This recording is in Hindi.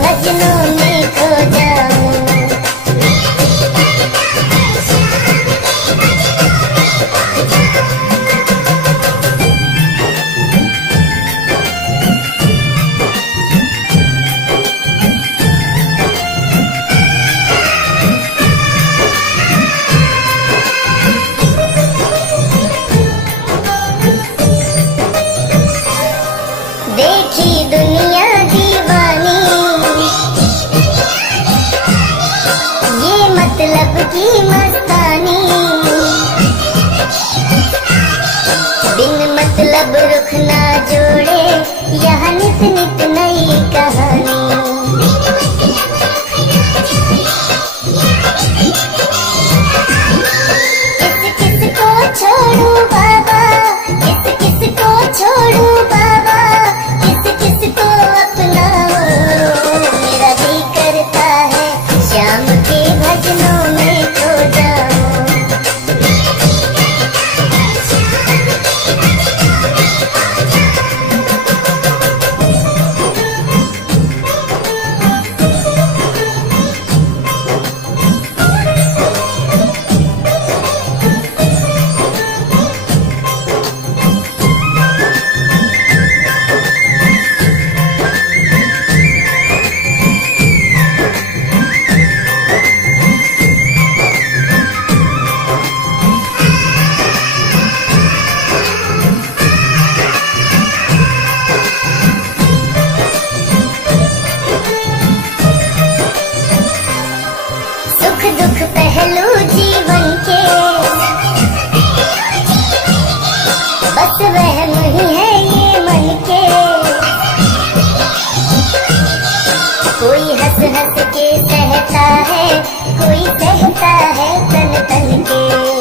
भजनों में खो जाऊं। देखी दुनिया दीवानी, ये मतलब की मस्तानी, बिन मतलब रुख ना जोड़े, यहाँ नित नित नई कहानी। किस किस को छोड़ू बाबा, किस किस को छोड़ू बाबा, किस किस को अपनाऊं। मेरा भी करता है श्याम के भजनों में खो जाऊं। सुख दुख पहलू जीवन के, बस वहम ही है ये मन के। कोई हंस हंस के सहता है, कोई सहता है तन तन के।